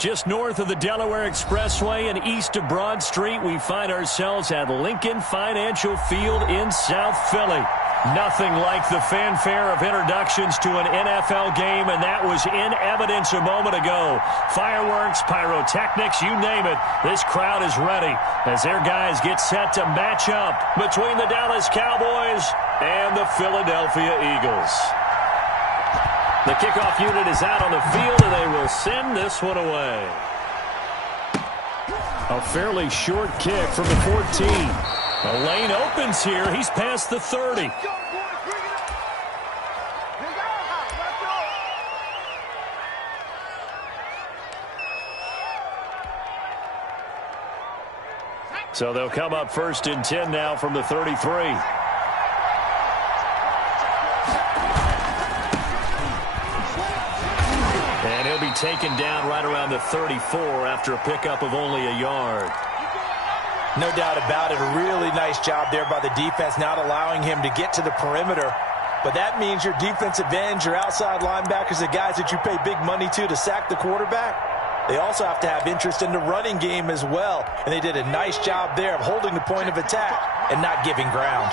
Just north of the Delaware Expressway and east of Broad Street, we find ourselves at Lincoln Financial Field in South Philly. Nothing like the fanfare of introductions to an NFL game, and that was in evidence a moment ago. Fireworks, pyrotechnics, you name it. This crowd is ready as their guys get set to match up between the Dallas Cowboys and the Philadelphia Eagles. The kickoff unit is out on the field, and they will send this one away. A fairly short kick from the 14. The lane opens here. He's past the 30. So they'll come up 1st and 10 now from the 33. And he'll be taken down right around the 34 after a pickup of only a yard. No doubt about it. A really nice job there by the defense, not allowing him to get to the perimeter. But that means your defensive ends, your outside linebackers, the guys that you pay big money to sack the quarterback, they also have to have interest in the running game as well. And they did a nice job there of holding the point of attack and not giving ground.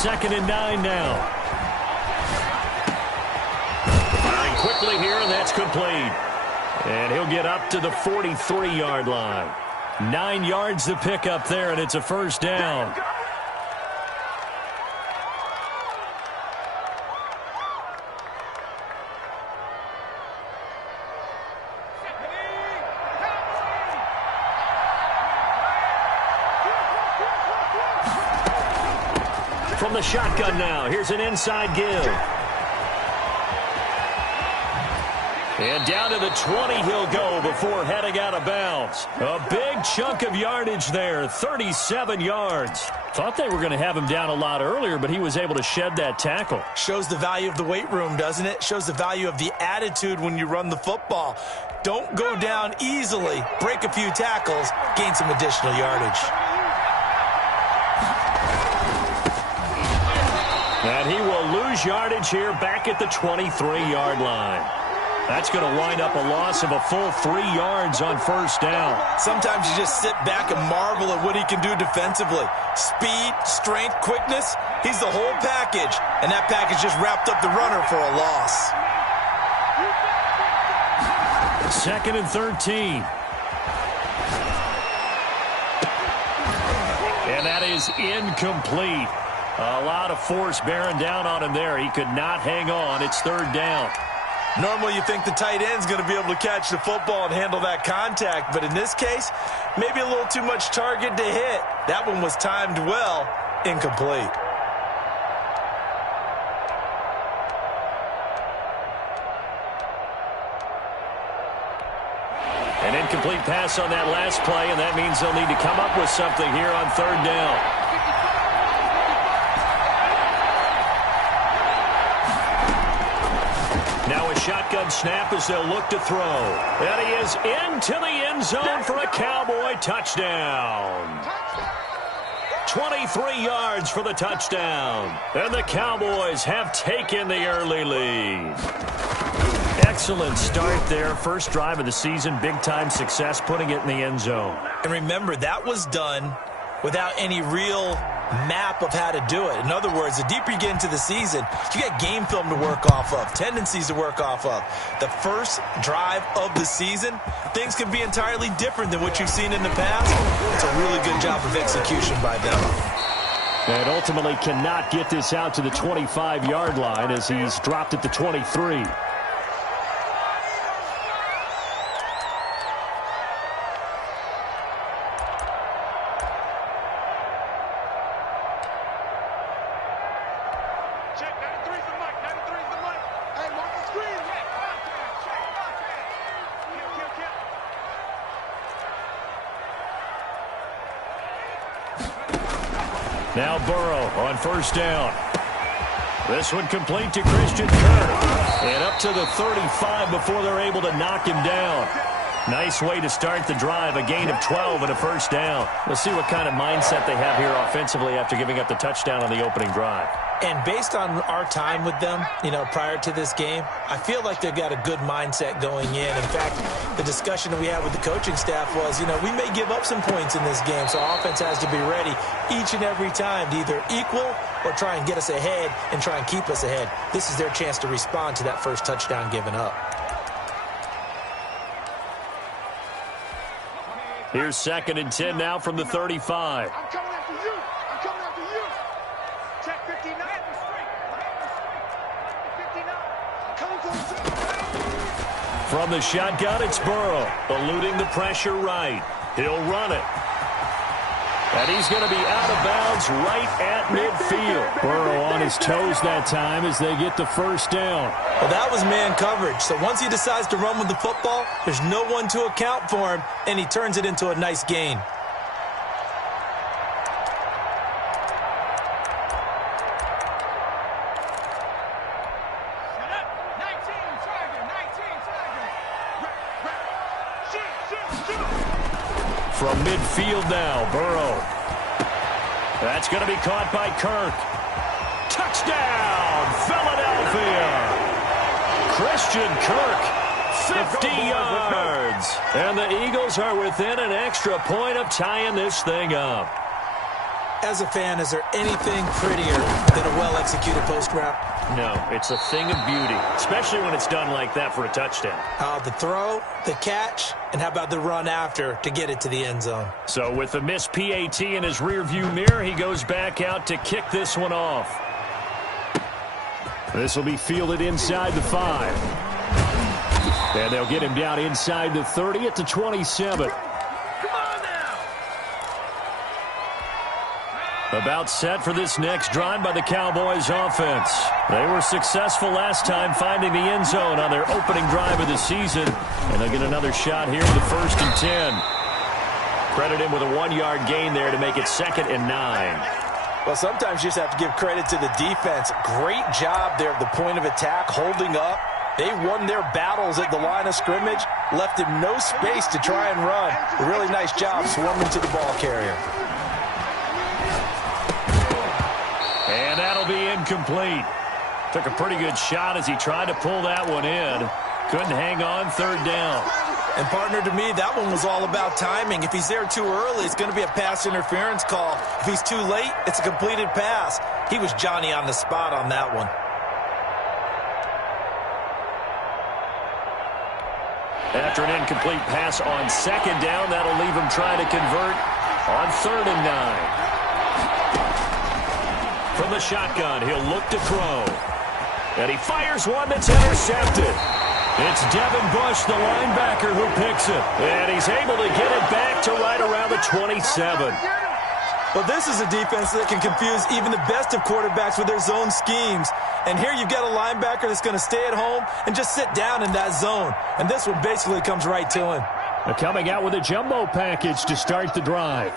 2nd and 9 now. Firing quickly here, and that's complete. And he'll get up to the 43-yard line. 9 yards to pick up there, and it's a 1st down. From the shotgun now, here's an inside give. And down to the 20 he'll go before heading out of bounds. A big chunk of yardage there, 37 yards. Thought they were going to have him down a lot earlier, but he was able to shed that tackle. Shows the value of the weight room, doesn't it? Shows the value of the attitude when you run the football. Don't go down easily. Break a few tackles, gain some additional yardage. And he will lose yardage here back at the 23-yard line. That's going to wind up a loss of a full 3 yards on 1st down. Sometimes you just sit back and marvel at what he can do defensively. Speed, strength, quickness, he's the whole package. And that package just wrapped up the runner for a loss. 2nd and 13. And that is incomplete. A lot of force bearing down on him there. He could not hang on. It's 3rd down. Normally you think the tight end's going to be able to catch the football and handle that contact, but in this case, maybe a little too much target to hit. That one was timed well, incomplete. An incomplete pass on that last play, and that means they'll need to come up with something here on 3rd down. Now a shotgun snap as they'll look to throw. And he is into the end zone for a Cowboy touchdown. 23 yards for the touchdown. And the Cowboys have taken the early lead. Excellent start there. First drive of the season, big-time success, putting it in the end zone. And remember, that was done without any real map of how to do it. In other words, the deeper you get into the season, you got game film to work off of, tendencies to work off of. The first drive of the season, things can be entirely different than what you've seen in the past. It's a really good job of execution by them. And ultimately cannot get this out to the 25-yard line as he's dropped at the 23. Now Burrow on 1st down. This one complete to Christian Kirk. And up to the 35 before they're able to knock him down. Nice way to start the drive, a gain of 12 and a first down. We'll see what kind of mindset they have here offensively after giving up the touchdown on the opening drive. And based on our time with them, prior to this game, I feel like they've got a good mindset going in. In fact, the discussion that we had with the coaching staff was, we may give up some points in this game, so our offense has to be ready each and every time to either equal or try and get us ahead and try and keep us ahead. This is their chance to respond to that first touchdown given up. Here's 2nd and 10 now from the 35. I'm coming after you. I'm coming after you. Check 59. 59. From the shotgun, it's Burrow, eluding the pressure right. He'll run it. And he's going to be out of bounds right at midfield. Burrow on his toes that time as they get the first down. Well, that was man coverage. So once he decides to run with the football, there's no one to account for him, and he turns it into a nice gain. From midfield now, Burrow. That's going to be caught by Kirk. Touchdown, Philadelphia. Christian Kirk, 50 yards. And the Eagles are within an extra point of tying this thing up. As a fan, is there anything prettier than a well-executed post route? No, it's a thing of beauty, especially when it's done like that for a touchdown. The throw, the catch, and how about the run after to get it to the end zone? So with the missed PAT in his rearview mirror, he goes back out to kick this one off. This will be fielded inside the 5. And they'll get him down inside the 30 at the 27. About set for this next drive by the Cowboys offense. They were successful last time finding the end zone on their opening drive of the season. And they'll get another shot here with the 1st and 10. Credit him with a 1-yard gain there to make it 2nd and 9. Well, sometimes you just have to give credit to the defense. Great job there at the point of attack, holding up. They won their battles at the line of scrimmage, left him no space to try and run. A really nice job swarming to the ball carrier. And that'll be incomplete. Took a pretty good shot as he tried to pull that one in. Couldn't hang on, 3rd down. And, partner, to me, that one was all about timing. If he's there too early, it's going to be a pass interference call. If he's too late, it's a completed pass. He was Johnny on the spot on that one. After an incomplete pass on 2nd down, that'll leave him trying to convert on 3rd and 9. From the shotgun, he'll look to throw. And he fires one that's intercepted. It's Devin Bush, the linebacker, who picks it. And he's able to get it back to right around the 27. Well, this is a defense that can confuse even the best of quarterbacks with their zone schemes. And here you've got a linebacker that's going to stay at home and just sit down in that zone. And this one basically comes right to him. They're coming out with a jumbo package to start the drive.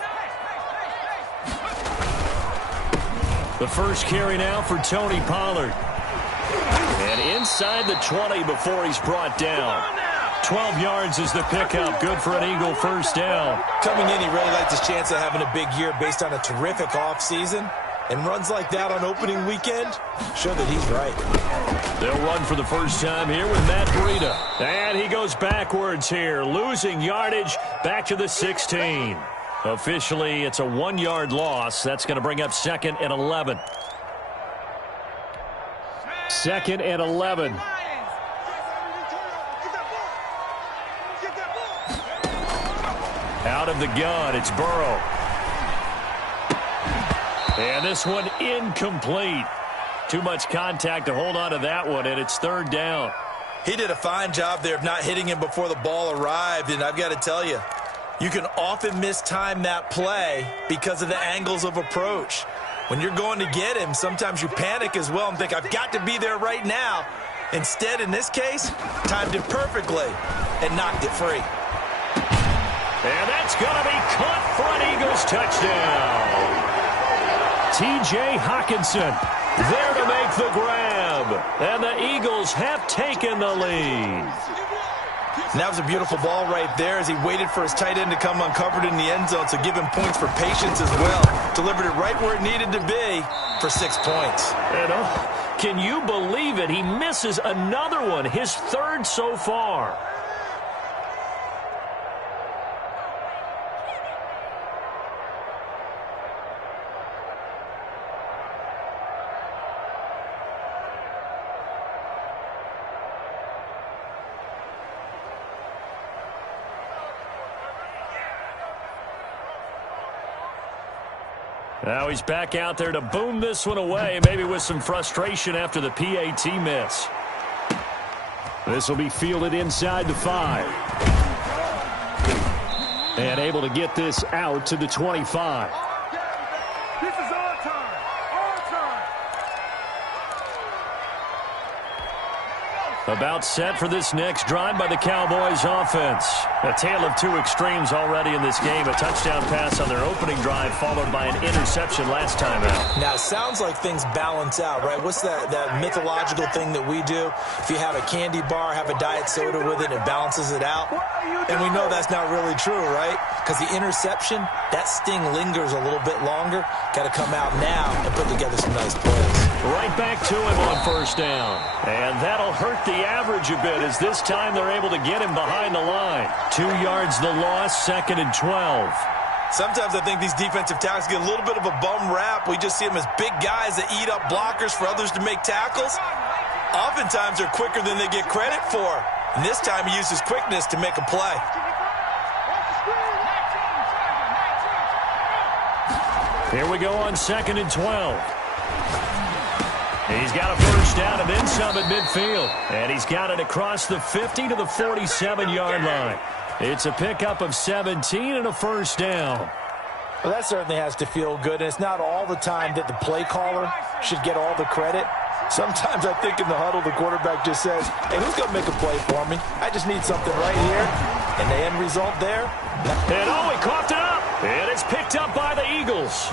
The first carry now for Tony Pollard. And inside the 20 before he's brought down. 12 yards is the pickup. Good for an Eagle first down. Coming in, he really liked his chance of having a big year based on a terrific offseason. And runs like that on opening weekend show that he's right. They'll run for the first time here with Matt Breida. And he goes backwards here, losing yardage back to the 16. Officially, it's a 1-yard loss. That's going to bring up 2nd and 11. 2nd and 11. Out of the gun, it's Burrow. And this one incomplete. Too much contact to hold on to that one, and it's 3rd down. He did a fine job there of not hitting him before the ball arrived, and I've got to tell you, you can often mistime that play because of the angles of approach. When you're going to get him, sometimes you panic as well and think, I've got to be there right now. Instead, in this case, timed it perfectly and knocked it free. And that's going to be caught for an Eagles touchdown. T.J. Hockenson there to make the grab. And the Eagles have taken the lead. And that was a beautiful ball right there as he waited for his tight end to come uncovered in the end zone, so give him points for patience as well. Delivered it right where it needed to be for 6 points. And can you believe it? He misses another one, his third so far. Now he's back out there to boom this one away, maybe with some frustration after the PAT miss. This will be fielded inside the 5. And able to get this out to the 25. This is our time. Our time. About set for this next drive by the Cowboys offense. A tale of two extremes already in this game. A touchdown pass on their opening drive followed by an interception last time out. Now, it sounds like things balance out, right? What's that mythological thing that we do? If you have a candy bar, have a diet soda with it, it balances it out. And we know that's not really true, right? Because the interception, that sting lingers a little bit longer. Got to come out now and put together some nice plays. Right back to him on first down. And that'll hurt the average a bit as this time they're able to get him behind the line. 2 yards the loss, 2nd and 12. Sometimes I think these defensive tackles get a little bit of a bum rap. We just see them as big guys that eat up blockers for others to make tackles. Oftentimes they're quicker than they get credit for. And this time he uses quickness to make a play. Here we go on 2nd and 12. He's got a first down and then some at midfield. And he's got it across the 50 to the 47-yard line. It's a pickup of 17 and a first down. Well, that certainly has to feel good. And it's not all the time that the play caller should get all the credit. Sometimes I think in the huddle, the quarterback just says, hey, who's going to make a play for me? I just need something right here. And the end result there. And he coughed it up. And it's picked up by the Eagles.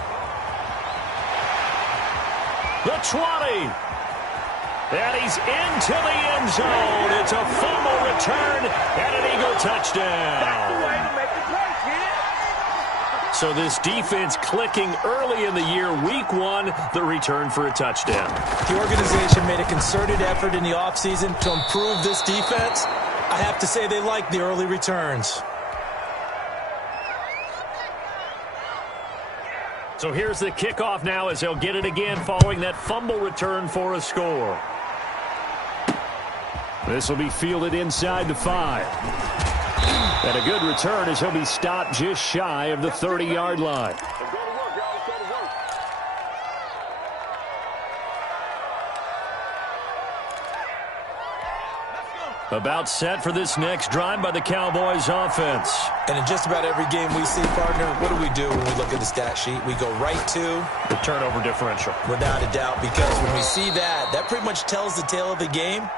The 20. And he's into the end zone. It's a fumble return and an Eagle touchdown. That's the way to make the play, kid. So this defense clicking early in the year. Week 1, the return for a touchdown. The organization made a concerted effort in the offseason to improve this defense. I have to say they like the early returns. So here's the kickoff now as they'll get it again following that fumble return for a score. This will be fielded inside the 5. And a good return as he'll be stopped just shy of the 30-yard line. About set for this next drive by the Cowboys offense. And in just about every game we see, partner, what do we do when we look at the stat sheet? We go right to the turnover differential. Without a doubt, because when we see that, that pretty much tells the tale of the game.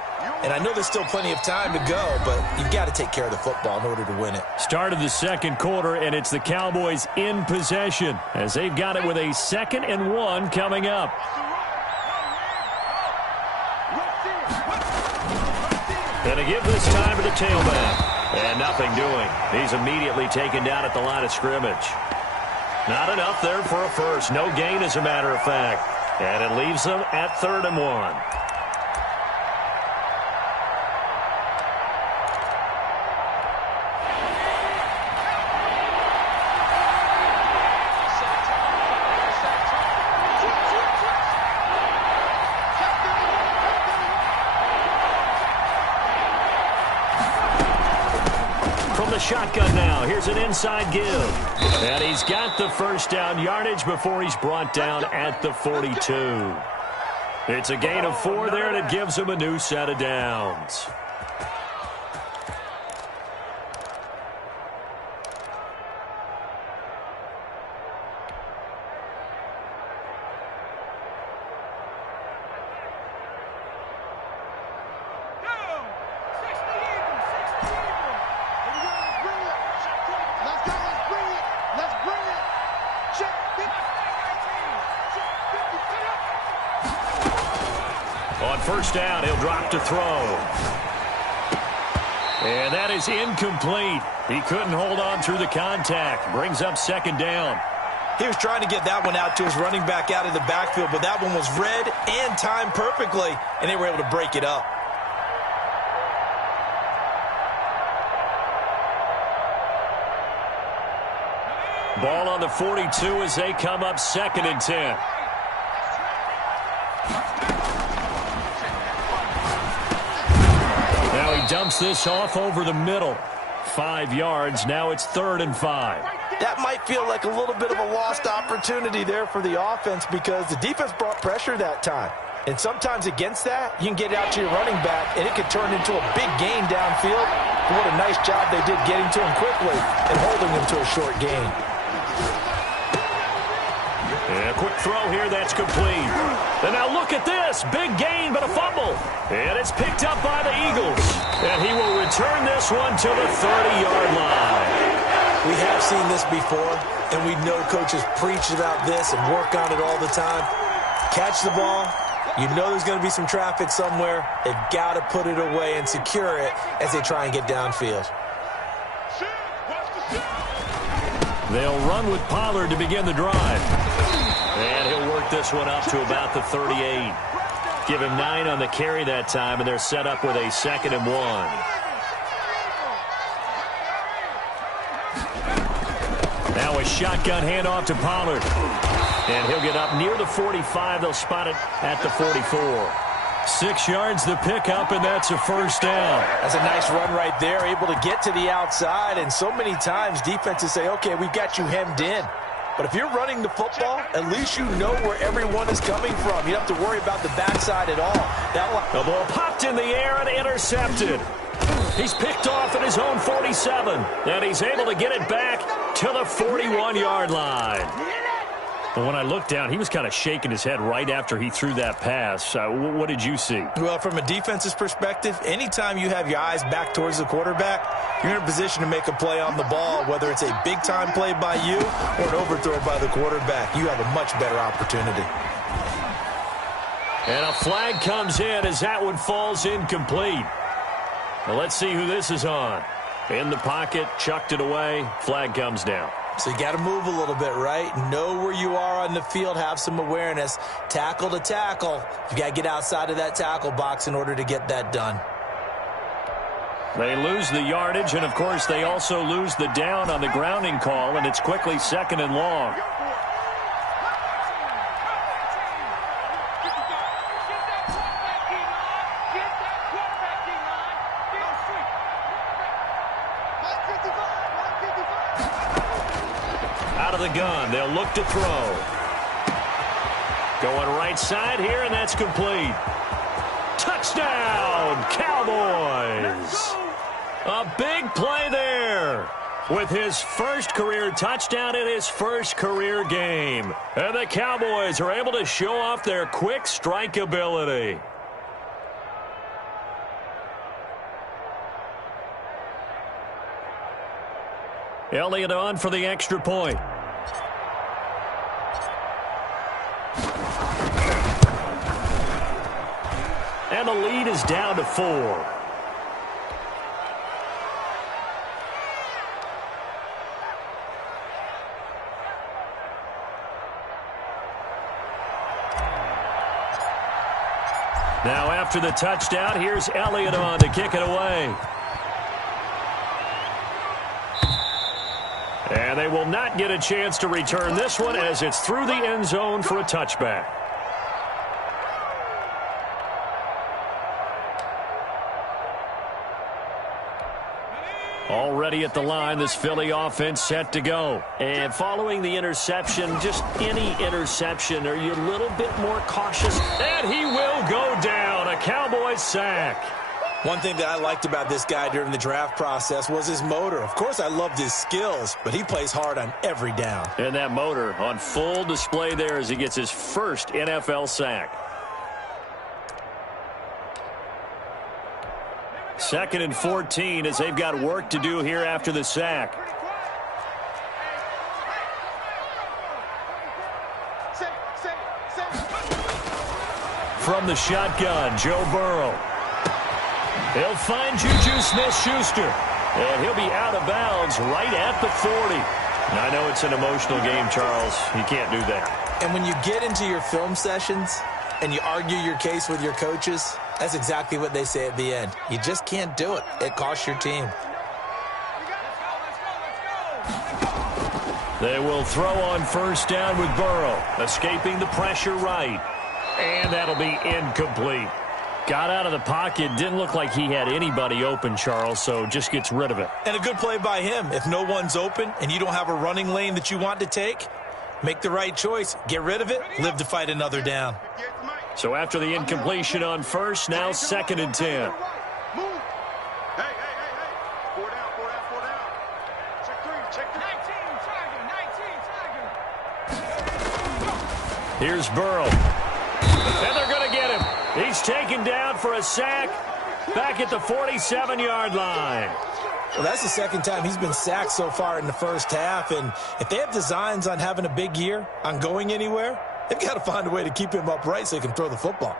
And I know there's still plenty of time to go, but you've got to take care of the football in order to win it. Start of the second quarter, and it's the Cowboys in possession as they've got it with a 2nd and 1 coming up. And a give this time to the tailback. And nothing doing. He's immediately taken down at the line of scrimmage. Not enough there for a first. No gain, as a matter of fact. And it leaves them at 3rd and 1. Shotgun now. Here's an inside give. And he's got the first down yardage before he's brought down at the 42. It's a gain of 4 there, and it gives him a new set of downs. On first down, he'll drop to throw. And that is incomplete. He couldn't hold on through the contact. Brings up second down. He was trying to get that one out to his running back out of the backfield, but that one was read and timed perfectly, and they were able to break it up. Ball on the 42 as they come up 2nd and 10. Now he dumps this off over the middle. 5 yards. Now it's 3rd and 5. That might feel like a little bit of a lost opportunity there for the offense because the defense brought pressure that time. And sometimes against that, you can get it out to your running back, and it could turn into a big gain downfield. But what a nice job they did getting to him quickly and holding him to a short gain. And a quick throw here, that's complete. And now look at this. Big gain, but a fumble. And it's picked up by the Eagles. And he will return this one to the 30-yard line. We have seen this before, and we know coaches preach about this and work on it all the time. Catch the ball. You know there's going to be some traffic somewhere. They've got to put it away and secure it as they try and get downfield. They'll run with Pollard to begin the drive. And he'll work this one up to about the 38. Give him 9 on the carry that time, and they're set up with a 2nd and 1. Now a shotgun handoff to Pollard. And he'll get up near the 45. They'll spot it at the 44. 6 yards the pickup, and that's a first down. That's a nice run right there, able to get to the outside. And so many times defenses say, okay, we've got you hemmed in. But if you're running the football, at least you know where everyone is coming from. You don't have to worry about the backside at all. The ball popped in the air and intercepted. He's picked off at his own 47. And he's able to get it back to the 41-yard line. But when I looked down, he was kind of shaking his head right after he threw that pass. What did you see? Well, from a defense's perspective, anytime you have your eyes back towards the quarterback, you're in a position to make a play on the ball, whether it's a big-time play by you or an overthrow by the quarterback. You have a much better opportunity. And a flag comes in as that one falls incomplete. Now let's see who this is on. In the pocket, chucked it away, flag comes down. So you got to move a little bit, right? Know where you are on the field, have some awareness. Tackle to tackle. You got to get outside of that tackle box in order to get that done. They lose the yardage, and of course they also lose the down on the grounding call, and it's quickly 2nd and long. Out of the gun, they'll look to throw. Going right side here, and that's complete. Touchdown, Cowboys! A big play there with his first career touchdown in his first career game. And the Cowboys are able to show off their quick strike ability. Elliott on for the extra point. And the lead is down to 4. Now after the touchdown, here's Elliott on to kick it away. And they will not get a chance to return this one as it's through the end zone for a touchback. Already at the line, this Philly offense set to go. And following the interception, just any interception, are you a little bit more cautious? And he will go down, a Cowboys sack. One thing that I liked about this guy during the draft process was his motor. Of course, I loved his skills, but he plays hard on every down. And that motor on full display there as he gets his first NFL sack. 2nd and 14 as they've got work to do here after the sack. From the shotgun, Joe Burrow. He'll find Juju Smith-Schuster, and he'll be out of bounds right at the 40. And I know it's an emotional game, Charles. You can't do that. And when you get into your film sessions and you argue your case with your coaches, that's exactly what they say at the end. You just can't do it. It costs your team. They will throw on first down with Burrow, escaping the pressure right. And that'll be incomplete. Got out of the pocket, didn't look like he had anybody open, Charles, so just gets rid of it. And a good play by him. If no one's open and you don't have a running lane that you want to take, make the right choice. Get rid of it, live to fight another down. So after the incompletion on first, now 2nd and 10. Here's Burrow. And they're going to get him. He's taken down for a sack back at the 47-yard line. Well, that's the second time he's been sacked so far in the first half. And if they have designs on having a big year, on going anywhere, they've got to find a way to keep him upright so he can throw the football.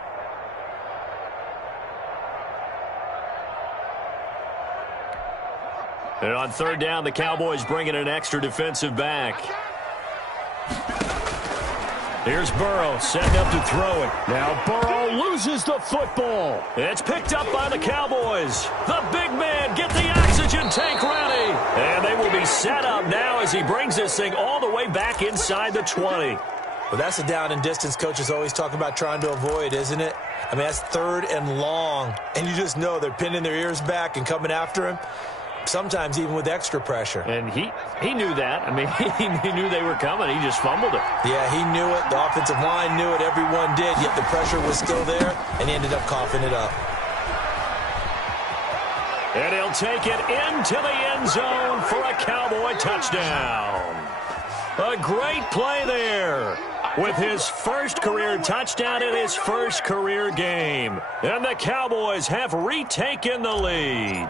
And on third down, the Cowboys bring in an extra defensive back. Here's Burrow setting up to throw it. Now Burrow loses the football. It's picked up by the Cowboys. The big man, get the oxygen tank ready. And they will be set up now as he brings this thing all the way back inside the 20. Well, that's a down and distance coaches always talk about trying to avoid, isn't it? I mean, that's 3rd and long. And you just know they're pinning their ears back and coming after him. Sometimes even with extra pressure. And he knew that. I mean, he knew they were coming. He just fumbled it. Yeah, he knew it. The offensive line knew it. Everyone did. Yet the pressure was still there, and he ended up coughing it up. And he'll take it into the end zone for a Cowboy touchdown. A great play there with his first career touchdown in his first career game. And the Cowboys have retaken the lead.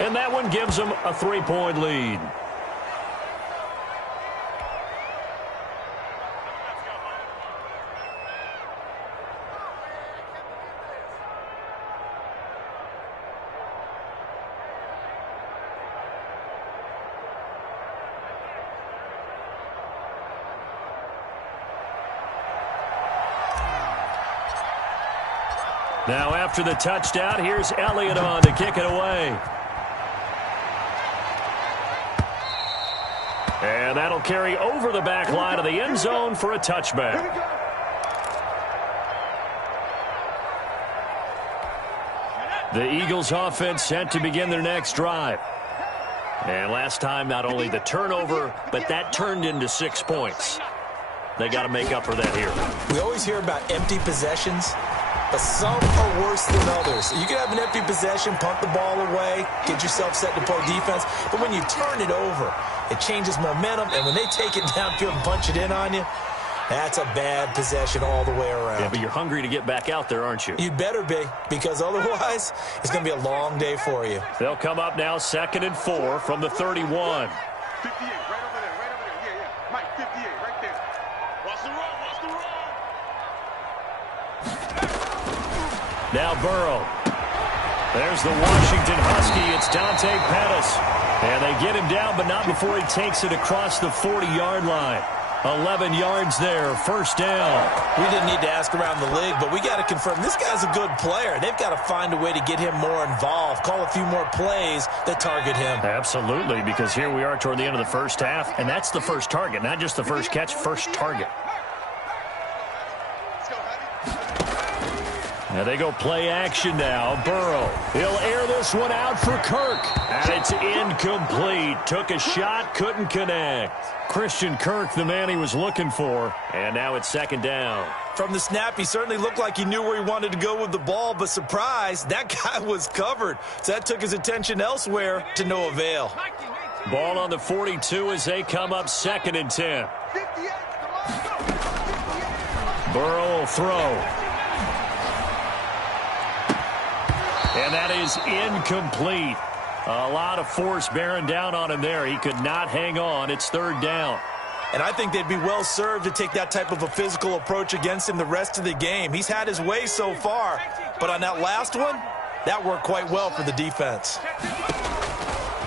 And that one gives them a 3-point lead. Now after the touchdown, here's Elliott on to kick it away. And that'll carry over the back line of the end zone for a touchback. The Eagles offense set to begin their next drive. And last time, not only the turnover, but that turned into 6 points. They got to make up for that here. We always hear about empty possessions, but some are worse than others. You can have an empty possession, punt the ball away, get yourself set to play defense, but when you turn it over, it changes momentum, and when they take it downfield and punch it in on you, that's a bad possession all the way around. Yeah, but you're hungry to get back out there, aren't you? You better be, because otherwise, it's going to be a long day for you. They'll come up now 2nd and 4 from the 31. 58, right over there, right over there. Yeah. Mike, 58, right there. Watch the run, watch the run. Now Burrow. There's the Washington Husky. It's Dante Pettis. And they get him down, but not before he takes it across the 40-yard line. 11 yards there, first down. We didn't need to ask around the league, but we got to confirm this guy's a good player. They've got to find a way to get him more involved, call a few more plays that target him. Absolutely, because here we are toward the end of the first half, and that's the first target, not just the first catch, first target. Now they go play action now. Burrow. He'll air this one out for Kirk. And it's incomplete. Took a shot, couldn't connect. Christian Kirk, the man he was looking for. And now it's 2nd down. From the snap, he certainly looked like he knew where he wanted to go with the ball, but surprise, that guy was covered. So that took his attention elsewhere to no avail. Ball on the 42 as they come up 2nd and 10. Burrow will throw. And that is incomplete. A lot of force bearing down on him there. He could not hang on. It's 3rd down. And I think they'd be well served to take that type of a physical approach against him the rest of the game. He's had his way so far, but on that last one, that worked quite well for the defense.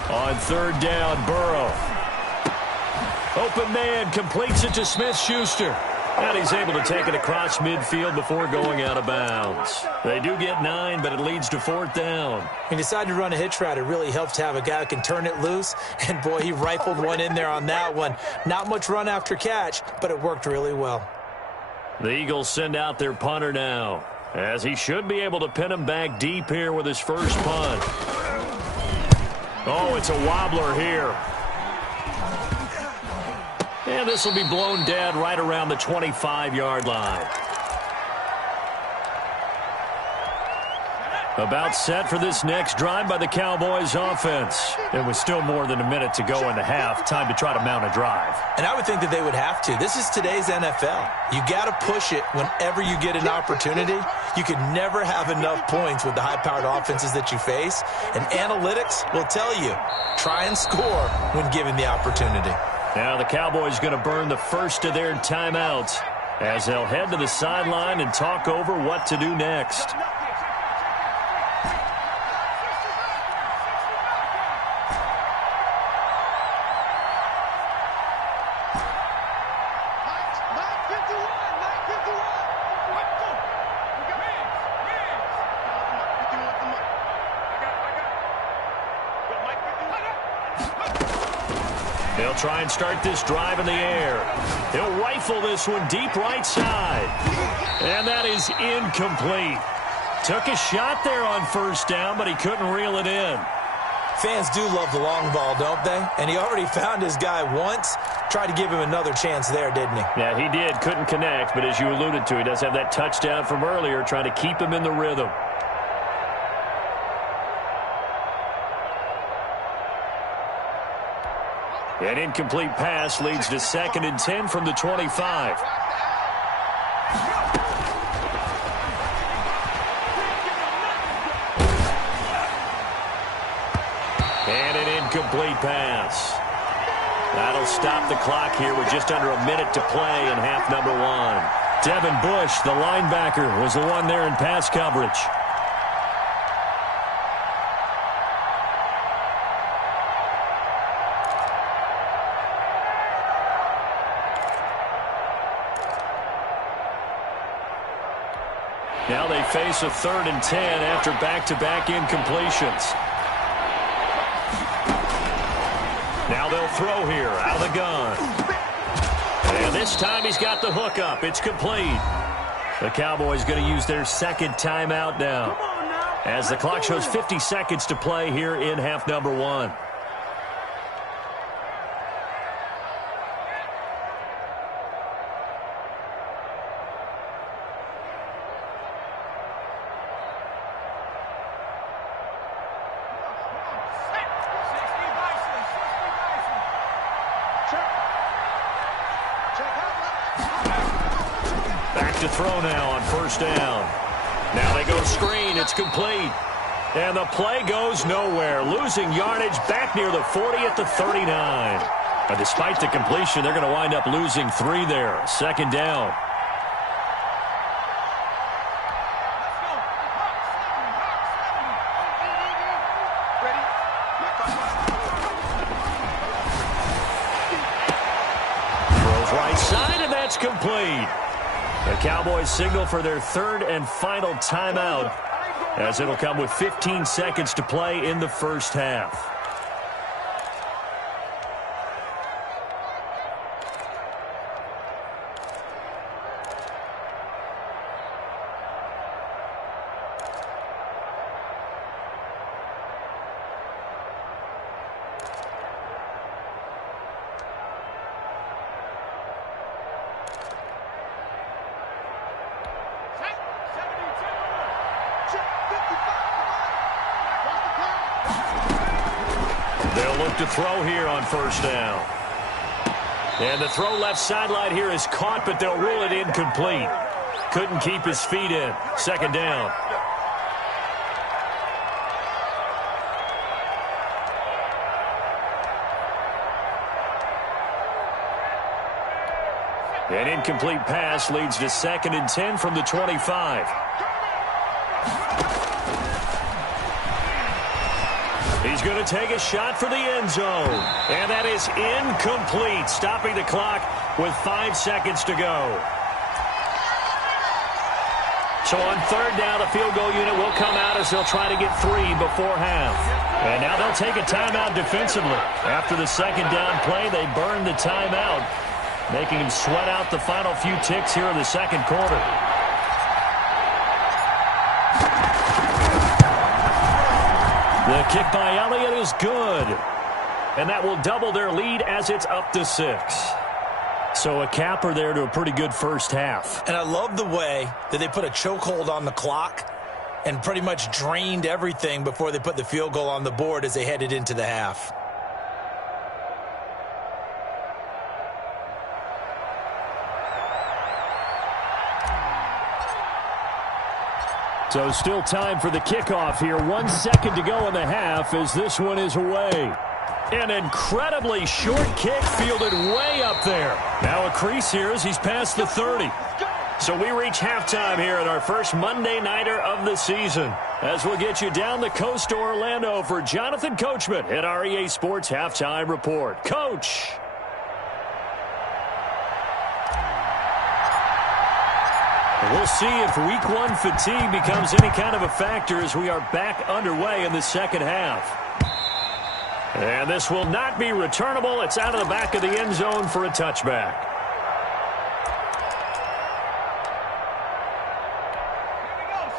On third down, Burrow. Open man, completes it to Smith-Schuster. And he's able to take it across midfield before going out of bounds. They do get 9, but it leads to fourth down. He decided to run a hitch route. It really helps to have a guy who can turn it loose. And, boy, he rifled one in there on that one. Not much run after catch, but it worked really well. The Eagles send out their punter now, as he should be able to pin him back deep here with his first punt. Oh, it's a wobbler here. And this will be blown dead right around the 25-yard line. About set for this next drive by the Cowboys offense. It was still more than a minute to go in the half. Time to try to mount a drive. And I would think that they would have to. This is today's NFL. You got to push it whenever you get an opportunity. You can never have enough points with the high-powered offenses that you face. And analytics will tell you, try and score when given the opportunity. Now the Cowboys going to burn the first of their timeouts as they'll head to the sideline and talk over what to do next. They'll try and start this drive in the air. He'll rifle this one deep right side. And that is incomplete. Took a shot there on first down, but he couldn't reel it in. Fans do love the long ball, don't they? And he already found his guy once. Tried to give him another chance there, didn't he? Yeah, he did. Couldn't connect, but as you alluded to, he does have that touchdown from earlier, trying to keep him in the rhythm. An incomplete pass leads to 2nd and 10 from the 25. And an incomplete pass. That'll stop the clock here with just under a minute to play in half number 1. Devin Bush, the linebacker, was the one there in pass coverage. Now they face a 3rd and 10 after back-to-back incompletions. Now they'll throw here out of the gun. And this time he's got the hook up. It's complete. The Cowboys going to use their 2nd timeout now, as the clock shows 50 seconds to play here in half number 1. Back to throw now on first down. Now they go screen. It's complete. And the play goes nowhere. Losing yardage back near the 40 at the 39. But despite the completion, they're going to wind up losing 3 there. 2nd down. Throws right side, and that's complete. The Cowboys signal for their 3rd and final timeout, as it'll come with 15 seconds to play in the first half. They'll look to throw here on first down. And the throw left sideline here is caught, but they'll rule it incomplete. Couldn't keep his feet in. 2nd down. An incomplete pass leads to 2nd and 10 from the 25. He's going to take a shot for the end zone. And that is incomplete, stopping the clock with 5 seconds to go. So on 3rd down, the field goal unit will come out as they'll try to get 3 before half. And now they'll take a timeout defensively. After the 2nd down play, they burn the timeout, making him sweat out the final few ticks here in the 2nd quarter. The kick by Elliott is good. And that will double their lead as it's up to 6. So a capper there to a pretty good first half. And I love the way that they put a chokehold on the clock and pretty much drained everything before they put the field goal on the board as they headed into the half. So still time for the kickoff here. 1 second to go in the half as this one is away. An incredibly short kick fielded way up there. Now a crease here as he's past the 30. So we reach halftime here in our first Monday Nighter of the season. As we'll get you down the coast to Orlando for Jonathan Coachman at our EA Sports Halftime Report. Coach. We'll see if Week 1 fatigue becomes any kind of a factor as we are back underway in the second half. And this will not be returnable. It's out of the back of the end zone for a touchback.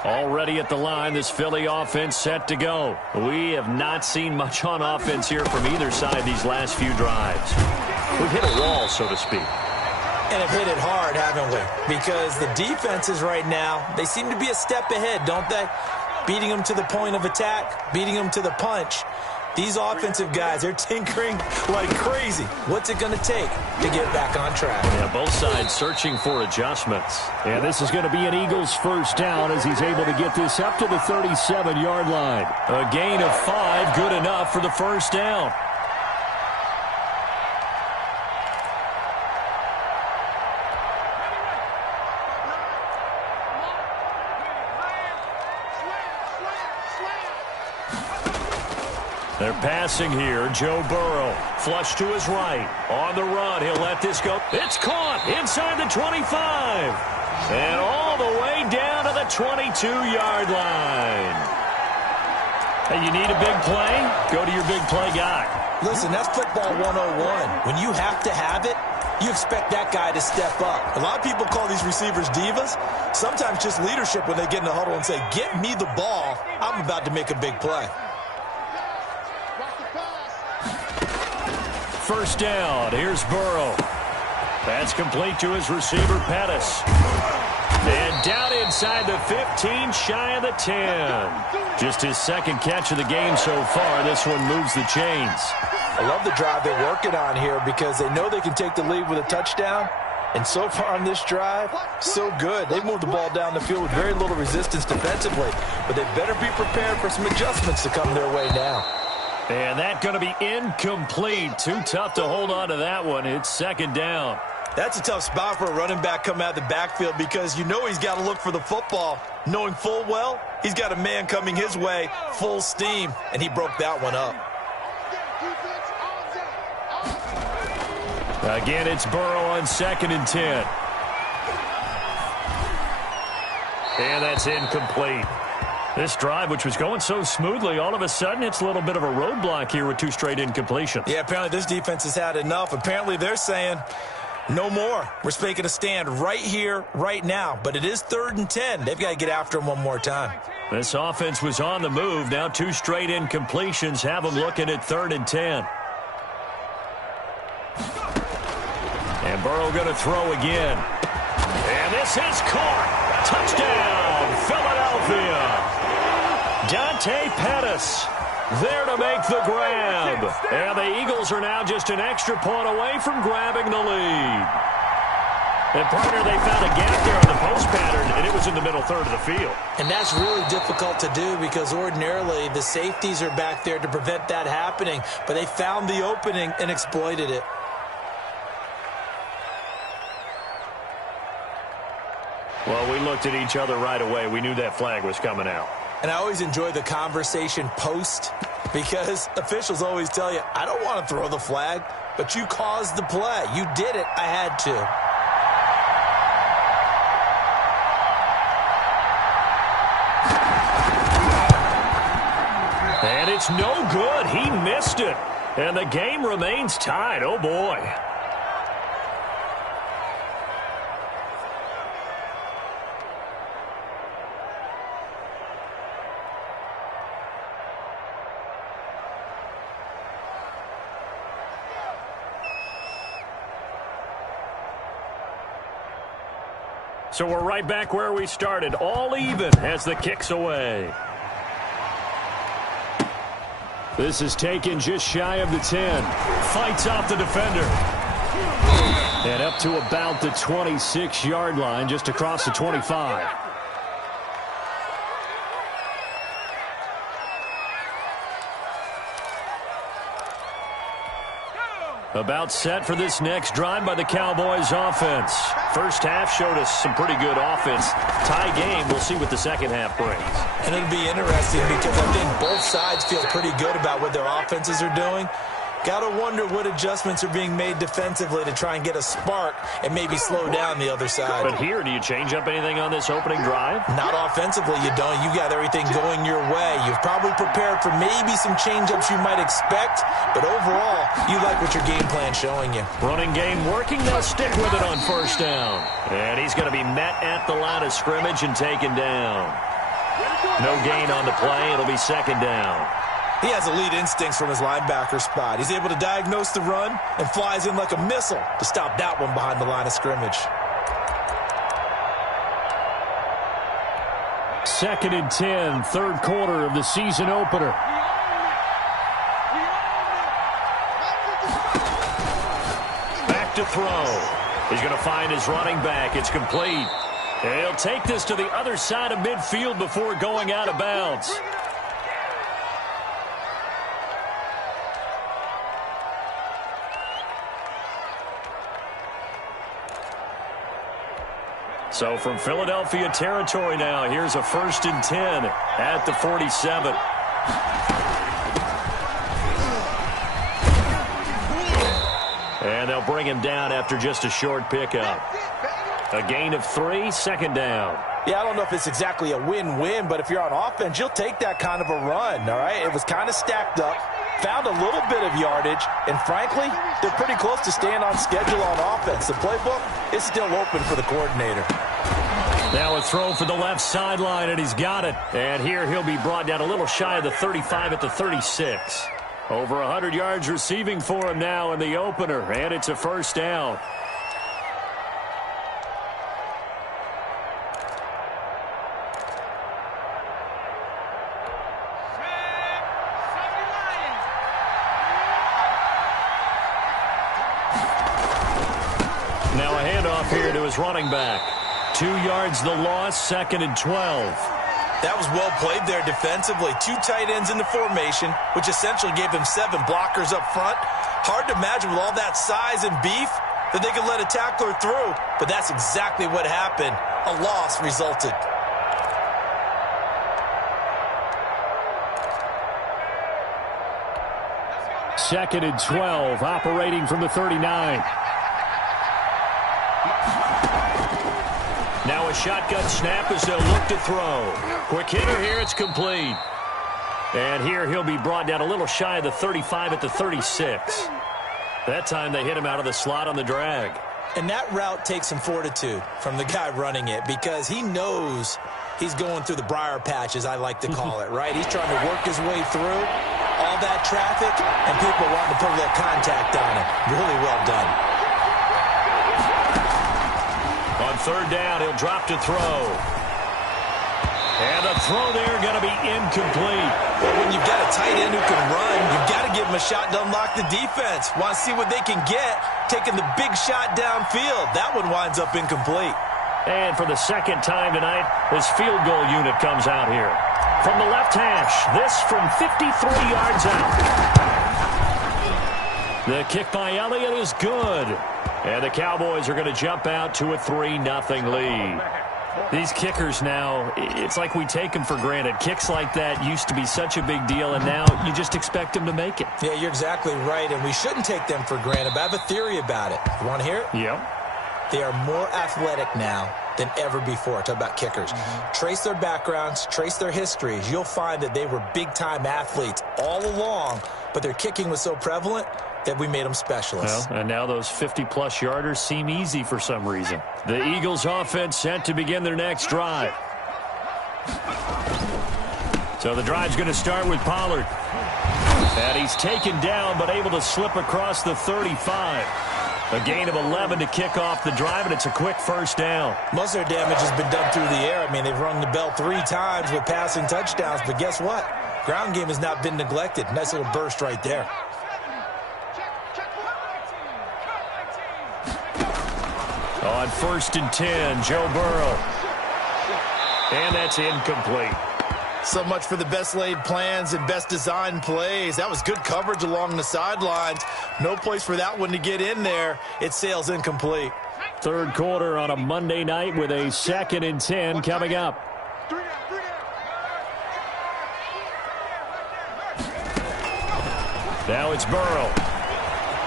Already at the line, this Philly offense set to go. We have not seen much on offense here from either side these last few drives. We've hit a wall, so to speak. And have hit it hard, haven't we? Because the defenses right now, they seem to be a step ahead, don't they? Beating them to the point of attack, beating them to the punch. These offensive guys, they're tinkering like crazy. What's it going to take to get back on track? Yeah, both sides searching for adjustments. And this is going to be an Eagles first down as he's able to get this up to the 37-yard line. A gain of 5, good enough for the first down. They're passing here. Joe Burrow, flush to his right. On the run, he'll let this go. It's caught inside the 25. And all the way down to the 22-yard line. Hey, you need a big play? Go to your big play guy. Listen, that's football 101. When you have to have it, you expect that guy to step up. A lot of people call these receivers divas. Sometimes just leadership when they get in the huddle and say, get me the ball. I'm about to make a big play. First down. Here's Burrow. That's complete to his receiver, Pettis. And down inside the 15, shy of the 10. Just his second catch of the game so far. This one moves the chains. I love the drive they're working on here because they know they can take the lead with a touchdown. And so far on this drive, so good. They've moved the ball down the field with very little resistance defensively. But they better be prepared for some adjustments to come their way now. And that's going to be incomplete. Too tough to hold on to that one. It's second down. That's a tough spot for a running back coming out of the backfield because you know he's got to look for the football, knowing full well he's got a man coming his way full steam, and he broke that one up. Again, it's Burrow on 2nd and 10. And that's incomplete. This drive, which was going so smoothly, all of a sudden it's a little bit of a roadblock here with 2 straight incompletions. Yeah, apparently this defense has had enough. Apparently they're saying no more. We're making a stand right here, right now. But it is 3rd and 10. They've got to get after him one more time. This offense was on the move. Now 2 straight incompletions have them looking at 3rd and 10. And Burrow going to throw again. And this is caught. Touchdown, Philadelphia. Dante Pettis there to make the grab. And the Eagles are now just an extra point away from grabbing the lead. And partner, they found a gap there on the post pattern, and it was in the middle third of the field. And that's really difficult to do because ordinarily the safeties are back there to prevent that happening. But they found the opening and exploited it. Well, we looked at each other right away. We knew that flag was coming out. And I always enjoy the conversation post because officials always tell you, I don't want to throw the flag, but you caused the play. You did it. I had to. And it's no good. He missed it. And the game remains tied. Oh, boy. So we're right back where we started, all even as the kick's away. This is taken just shy of the 10. Fights off the defender. And up to about the 26-yard line, just across the 25. About set for this next drive by the Cowboys offense. First half showed us some pretty good offense. Tie game, we'll see what the second half brings. And it'll be interesting because I think both sides feel pretty good about what their offenses are doing. Got to wonder what adjustments are being made defensively to try and get a spark and maybe slow down the other side. But here, do you change up anything on this opening drive? Not offensively, you don't. You got everything going your way. You've probably prepared for maybe some change-ups you might expect, but overall, you like what your game plan's showing you. Running game working. They'll stick with it on first down. And he's going to be met at the line of scrimmage and taken down. No gain on the play. It'll be second down. He has elite instincts from his linebacker spot. He's able to diagnose the run and flies in like a missile to stop that one behind the line of scrimmage. Second and 10, third quarter of the season opener. Back to throw. He's going to find his running back. It's complete. He'll take this to the other side of midfield before going out of bounds. So from Philadelphia territory now, here's a 1st and 10 at the 47. And they'll bring him down after just a short pickup. A gain of 3, second down. Yeah, I don't know if it's exactly a win-win, but if you're on offense, you'll take that kind of a run, all right? It was kind of stacked up, found a little bit of yardage, and frankly, they're pretty close to staying on schedule on offense. The playbook is still open for the coordinator. Now a throw for the left sideline, and he's got it. And here he'll be brought down a little shy of the 35 at the 36. Over 100 yards receiving for him now in the opener, and it's a first down. Now a handoff here to his running back. 2 yards the loss, second and 12. That was well played there defensively. 2 tight ends in the formation, which essentially gave them 7 blockers up front. Hard to imagine with all that size and beef that they could let a tackler through, but that's exactly what happened. A loss resulted. Second and 12, operating from the 39. Now a shotgun snap as they'll look to throw. Quick hitter here, it's complete. And here he'll be brought down a little shy of the 35 at the 36. That time they hit him out of the slot on the drag. And that route takes some fortitude from the guy running it because he knows he's going through the briar patch, as I like to call it, right? He's trying to work his way through all that traffic, and people wanting to put a little contact on it. Really well done. On third down, he'll drop to throw. And the throw there going to be incomplete. Well, when you've got a tight end who can run, you've got to give him a shot to unlock the defense. Want to see what they can get, taking the big shot downfield. That one winds up incomplete. And for the second time tonight, this field goal unit comes out here. From the left hash, this from 53 yards out. The kick by Elliott is good. And the Cowboys are going to jump out to a 3-0 lead. These kickers now, it's like we take them for granted. Kicks like that used to be such a big deal, and now you just expect them to make it. Yeah, you're exactly right, and we shouldn't take them for granted, but I have a theory about it. You want to hear it? Yep. They are more athletic now than ever before. Talk about kickers. Trace their backgrounds, trace their histories. You'll find that they were big-time athletes all along, but their kicking was so prevalent that we made them specialists. Well, and now those 50-plus yarders seem easy for some reason. The Eagles offense set to begin their next drive. So the drive's going to start with Pollard. And he's taken down but able to slip across the 35. A gain of 11 to kick off the drive, and it's a quick first down. Most of their damage has been done through the air. I mean, they've rung the bell 3 times with passing touchdowns, but guess what? Ground game has not been neglected. Nice little burst right there. On 1st and 10, Joe Burrow. And that's incomplete. So much for the best laid plans and best designed plays. That was good coverage along the sidelines. No place for that one to get in there. It sails incomplete. Third quarter on a Monday night with a 2nd and 10 coming up. Now it's Burrow.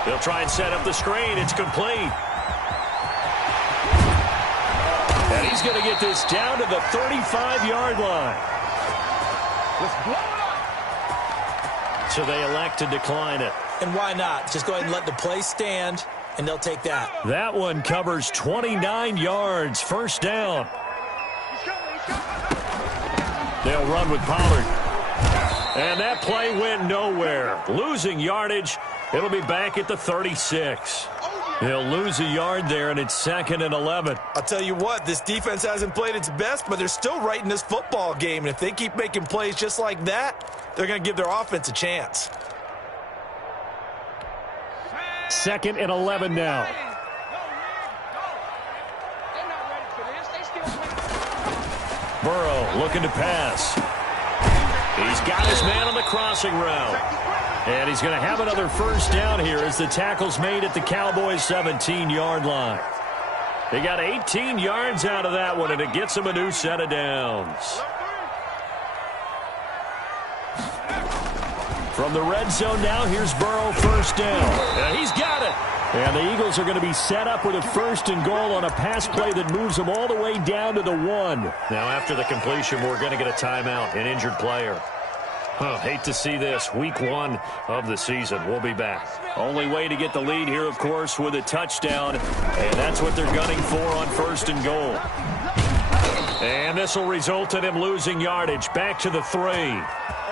They'll try and set up the screen. It's complete. And he's going to get this down to the 35-yard line. Let's blow it up. So they elect to decline it. And why not? Just go ahead and let the play stand, and they'll take that. That one covers 29 yards. First down. They'll run with Pollard. And that play went nowhere. Losing yardage. It'll be back at the 36. They'll lose a yard there, and it's 2nd and 11. I'll tell you what, this defense hasn't played its best, but they're still right in this football game. And if they keep making plays just like that, they're going to give their offense a chance. 2nd and 11 now. Burrow looking to pass. He's got his man on the crossing route. And he's going to have another first down here as the tackle's made at the Cowboys' 17-yard line. They got 18 yards out of that one, and it gets them a new set of downs. From the red zone now, here's Burrow, first down. And he's got it. And the Eagles are going to be set up with a 1st and goal on a pass play that moves them all the way down to the 1. Now, after the completion, we're going to get a timeout, an injured player. Hate to see this. Week 1 of the season. We'll be back. Only way to get the lead here, of course, with a touchdown. And that's what they're gunning for on 1st and goal. And this will result in him losing yardage. Back to the 3.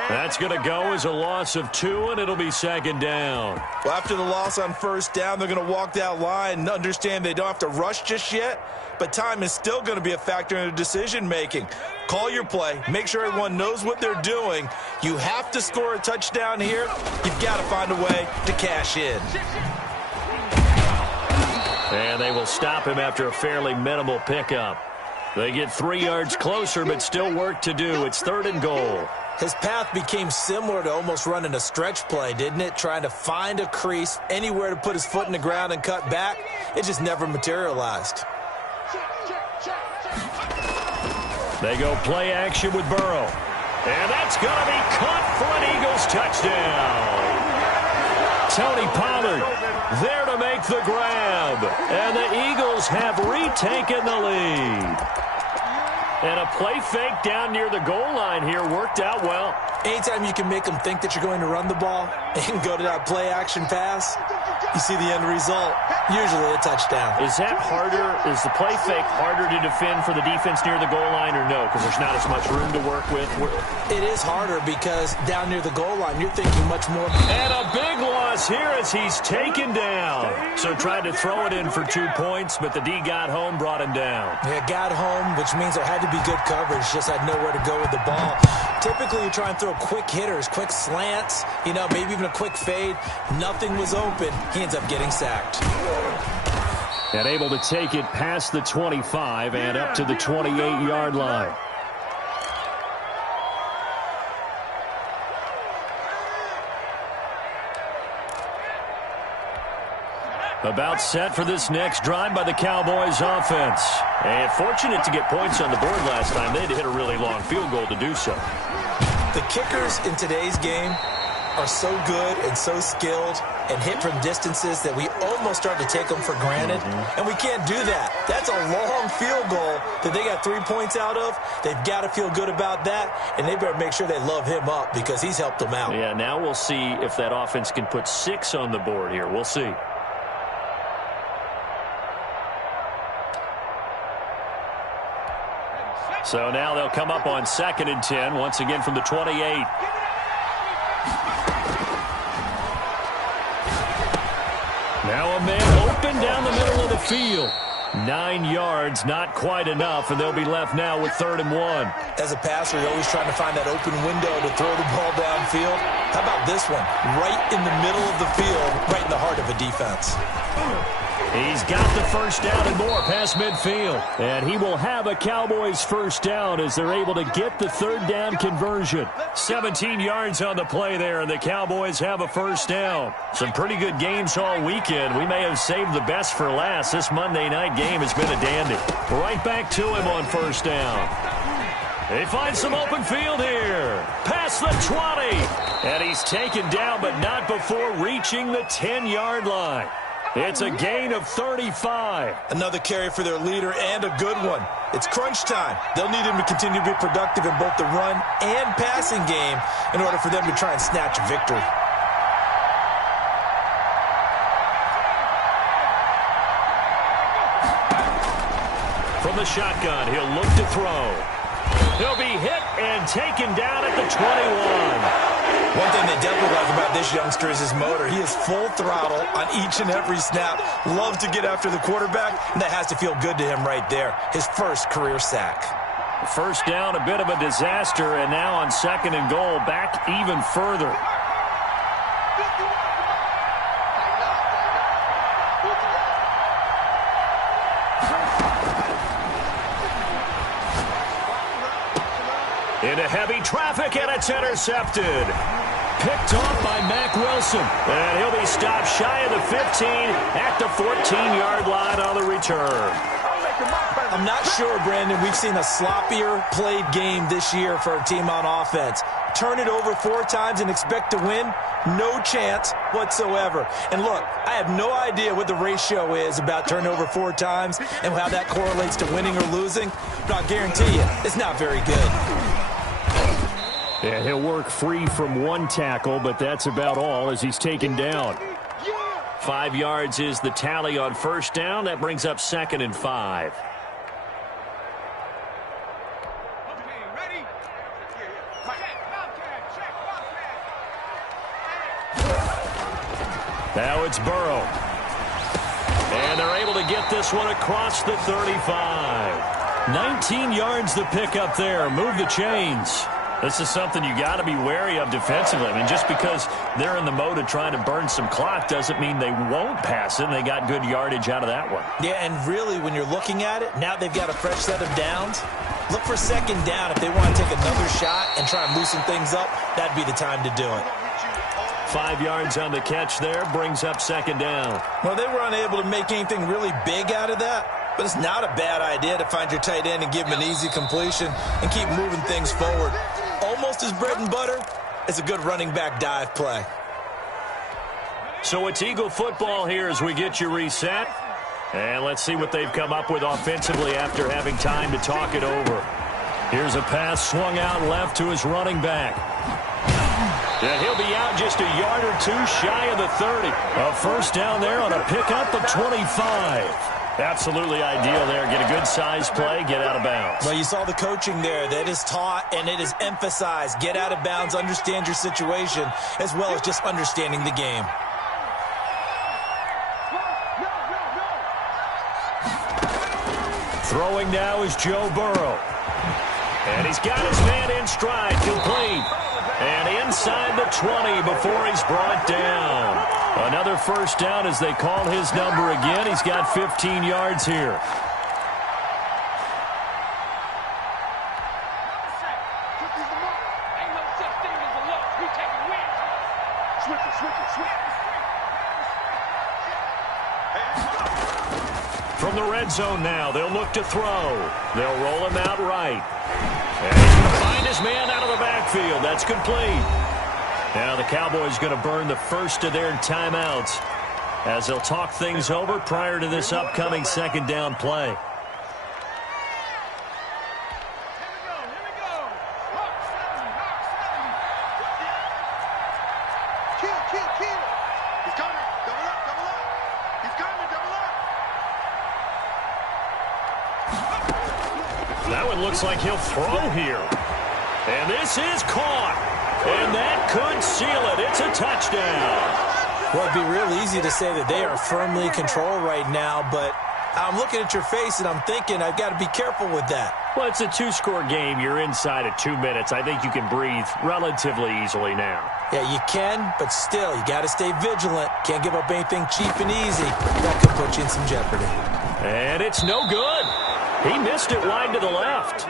That's going to go as a loss of 2, and it'll be 2nd down. Well, after the loss on first down, they're going to walk that line and understand they don't have to rush just yet, but time is still going to be a factor in their decision-making. Call your play. Make sure everyone knows what they're doing. You have to score a touchdown here. You've got to find a way to cash in. And they will stop him after a fairly minimal pickup. They get 3 yards closer, but still work to do. It's 3rd and goal. His path became similar to almost running a stretch play, didn't it? Trying to find a crease, anywhere to put his foot in the ground and cut back. It just never materialized. They go play action with Burrow. And that's going to be caught for an Eagles touchdown. Tony Pollard there to make the grab. And the Eagles have retaken the lead. And a play fake down near the goal line here worked out well. Anytime you can make them think that you're going to run the ball and go to that play action pass, you see the end result, usually a touchdown. Is that harder? Is the play fake harder to defend for the defense near the goal line or no? Because there's not as much room to work with. It is harder because down near the goal line, you're thinking much more. And a big loss here as he's taken down. So tried to throw it in for 2 points, but the D got home, brought him down. Yeah, got home, which means there had to be good coverage, just had nowhere to go with the ball. Typically, you try and throw quick hitters, quick slants, maybe even a quick fade. Nothing was open. He ends up getting sacked. And able to take it past the 25 and up to the 28-yard line. About set for this next drive by the Cowboys offense. And fortunate to get points on the board last time. They had to hit a really long field goal to do so. The kickers in today's game are so good and so skilled and hit from distances that we almost start to take them for granted. And we can't do that. That's a long field goal that they got 3 points out of. They've got to feel good about that, and they better make sure they love him up because he's helped them out. Yeah, now we'll see if that offense can put 6 on the board here. We'll see. So now they'll come up on 2nd and 10, once again from the 28. Now a man open down the middle of the field. 9 yards, not quite enough, and they'll be left now with 3rd and 1. As a passer, you're always trying to find that open window to throw the ball downfield. How about this one? Right in the middle of the field, right in the heart of a defense. He's got the first down and more past midfield. And he will have a Cowboys first down as they're able to get the 3rd down conversion. 17 yards on the play there, and the Cowboys have a first down. Some pretty good games all weekend. We may have saved the best for last. This Monday night game has been a dandy. Right back to him on first down. They find some open field here. Past the 20. And he's taken down, but not before reaching the 10-yard line. It's a gain of 35. Another carry for their leader and a good one. It's crunch time. They'll need him to continue to be productive in both the run and passing game in order for them to try and snatch a victory. From the shotgun, he'll look to throw. He'll be hit and taken down at the 21. One thing they definitely like about this youngster is his motor. He is full throttle on each and every snap. Loves to get after the quarterback, and that has to feel good to him right there. His first career sack. First down, a bit of a disaster, and now on 2nd and goal, back even further. Into heavy traffic, and it's intercepted. Picked off by Mack Wilson. And he'll be stopped shy of the 15 at the 14-yard line on the return. I'm not sure, Brandon, we've seen a sloppier played game this year for a team on offense. Turn it over 4 times and expect to win? No chance whatsoever. And look, I have no idea what the ratio is about turnover 4 times and how that correlates to winning or losing, but I'll guarantee you it's not very good. And he'll work free from 1 tackle, but that's about all as he's taken down. 5 yards is the tally on first down. That brings up 2nd and 5. Now it's Burrow. And they're able to get this one across the 35. 19 yards the pick up there. Move the chains. This is something you got to be wary of defensively. I mean, just because they're in the mode of trying to burn some clock doesn't mean they won't pass it, and they got good yardage out of that one. Yeah, and really, when you're looking at it, now they've got a fresh set of downs. Look for 2nd down. If they want to take another shot and try and loosen things up, that'd be the time to do it. 5 yards on the catch there brings up 2nd down. Well, they were unable to make anything really big out of that, but it's not a bad idea to find your tight end and give him an easy completion and keep moving things forward. Almost as bread and butter as a good running back dive play. So it's Eagle football here as we get you reset. And let's see what they've come up with offensively after having time to talk it over. Here's a pass swung out left to his running back. And he'll be out just a yard or 2 shy of the 30. A first down there on a pickup of 25. Absolutely ideal there. Get a good size play, get out of bounds. Well, you saw the coaching there. That is taught and it is emphasized. Get out of bounds, understand your situation, as well as just understanding the game. Throwing now is Joe Burrow. And he's got his man in stride, complete. And inside the 20 before he's brought down. Another first down as they call his number again. He's got 15 yards here. from the red zone now. They'll look to throw. They'll roll him out right. And he's going to find his man out of the backfield. That's complete. Now the Cowboys going to burn the first of their timeouts as they'll talk things over prior to this upcoming second down play. That one looks like he'll throw here. And this is caught. And that could seal it. It's a touchdown. Well, it'd be real easy to say that they are firmly in control right now, but I'm looking at your face and I'm thinking I've got to be careful with that. Well, it's a two-score game. You're inside of 2 minutes. I think you can breathe relatively easily now. Yeah, you can, but still, you got to stay vigilant. Can't give up anything cheap and easy. That could put you in some jeopardy. And it's no good. He missed it wide to the left.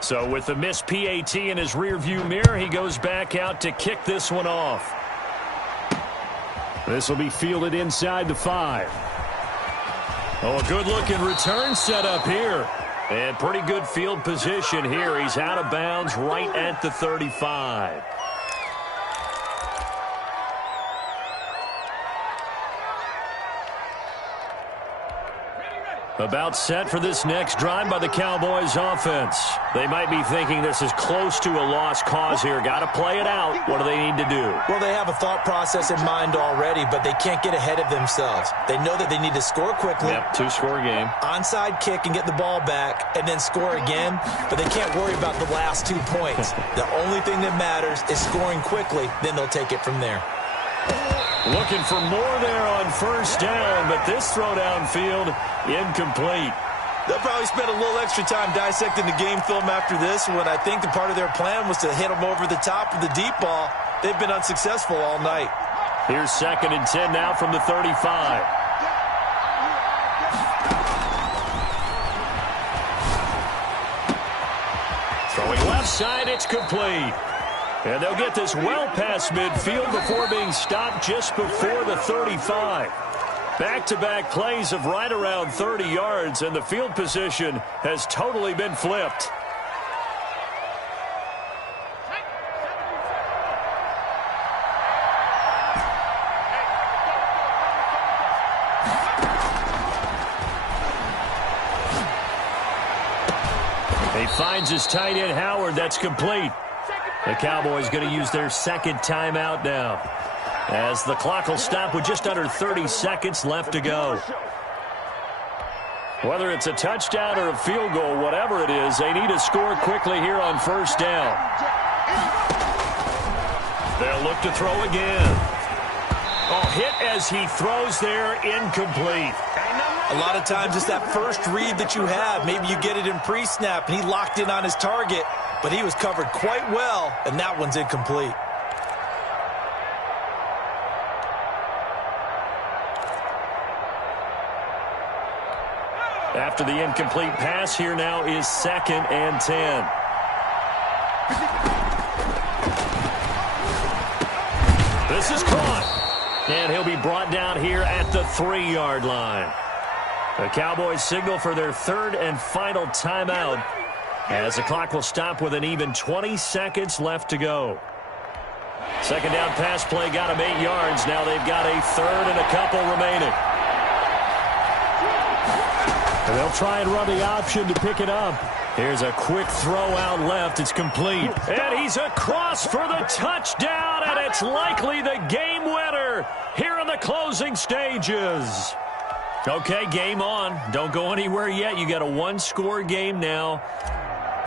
So with the missed PAT in his rearview mirror, he goes back out to kick this one off. This will be fielded inside the 5. Oh, a good-looking return set up here. And pretty good field position here. He's out of bounds right at the 35. About set for this next drive by the Cowboys offense. They might be thinking this is close to a lost cause here. Got to play it out. What do they need to do? Well, they have a thought process in mind already, but they can't get ahead of themselves. They know that they need to score quickly. Yep, two-score game. Onside kick and get the ball back and then score again, but they can't worry about the last 2 points. The only thing that matters is scoring quickly, then they'll take it from there. Looking for more there on first down, but this throw downfield incomplete. They'll probably spend a little extra time dissecting the game film after this one. I think the part of their plan was to hit them over the top of the deep ball. They've been unsuccessful all night. Here's 2nd and 10 now from the 35. Throwing left side, it's complete. And they'll get this well past midfield before being stopped just before the 35. Back-to-back plays of right around 30 yards, and the field position has totally been flipped. He finds his tight end, Howard. That's complete. The Cowboys going to use their second timeout now, as the clock will stop with just under 30 seconds left to go. Whether it's a touchdown or a field goal, whatever it is, they need to score quickly here on first down. They'll look to throw again. Oh, hit as he throws there, incomplete. A lot of times it's that first read that you have. Maybe you get it in pre-snap, and he locked in on his target, but he was covered quite well, and that one's incomplete. After the incomplete pass, here now is 2nd and 10. This is caught. And he'll be brought down here at the 3-yard line. The Cowboys signal for their 3rd and final timeout, as the clock will stop with an even 20 seconds left to go. Second down pass play got them 8 yards. Now they've got a 3rd and a couple remaining. And they'll try and run the option to pick it up. Here's a quick throw out left. It's complete. And he's across for the touchdown, and it's likely the game winner here in the closing stages. Okay, game on. Don't go anywhere yet. You got a 1-score game now.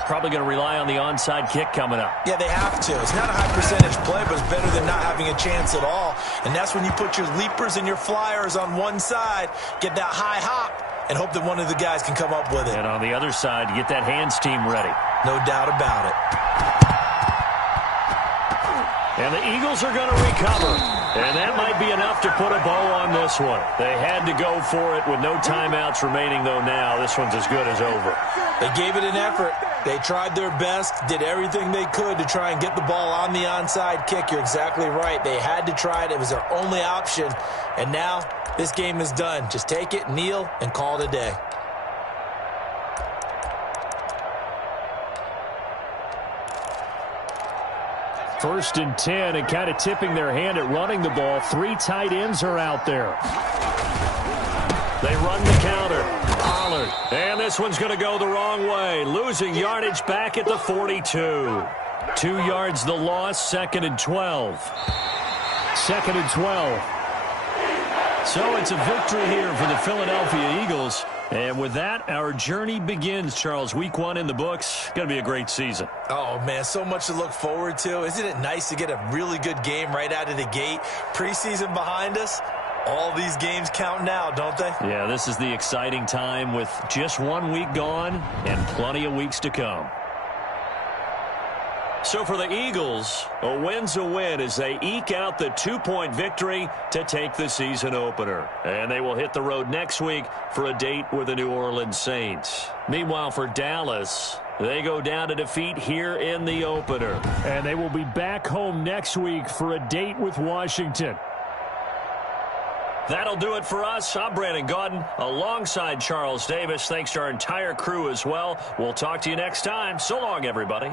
Probably going to rely on the onside kick coming up. Yeah, they have to. It's not a high percentage play, but it's better than not having a chance at all. And that's when you put your leapers and your flyers on one side, get that high hop, and hope that one of the guys can come up with it. And on the other side, you get that hands team ready. No doubt about it. And the Eagles are going to recover. And that might be enough to put a bow on this one. They had to go for it with no timeouts remaining, though now. This one's as good as over. They gave it an effort. They tried their best, did everything they could to try and get the ball on the onside kick. You're exactly right. They had to try it. It was their only option. And now this game is done. Just take it, kneel, and call it a day. First and 10, and kind of tipping their hand at running the ball. 3 tight ends are out there. They run the counter. Pollard. And this one's going to go the wrong way. Losing yardage back at the 42. 2 yards the loss, 2nd and 12. 2nd and 12. So it's a victory here for the Philadelphia Eagles. And with that, our journey begins, Charles. Week 1 in the books. Going to be a great season. Oh, man, so much to look forward to. Isn't it nice to get a really good game right out of the gate? Preseason behind us. All these games count now, don't they? Yeah, this is the exciting time with just 1 week gone and plenty of weeks to come. So for the Eagles, a win's a win as they eke out the 2-point victory to take the season opener. And they will hit the road next week for a date with the New Orleans Saints. Meanwhile, for Dallas, they go down to defeat here in the opener. And they will be back home next week for a date with Washington. That'll do it for us. I'm Brandon Gaudin alongside Charles Davis. Thanks to our entire crew as well. We'll talk to you next time. So long, everybody.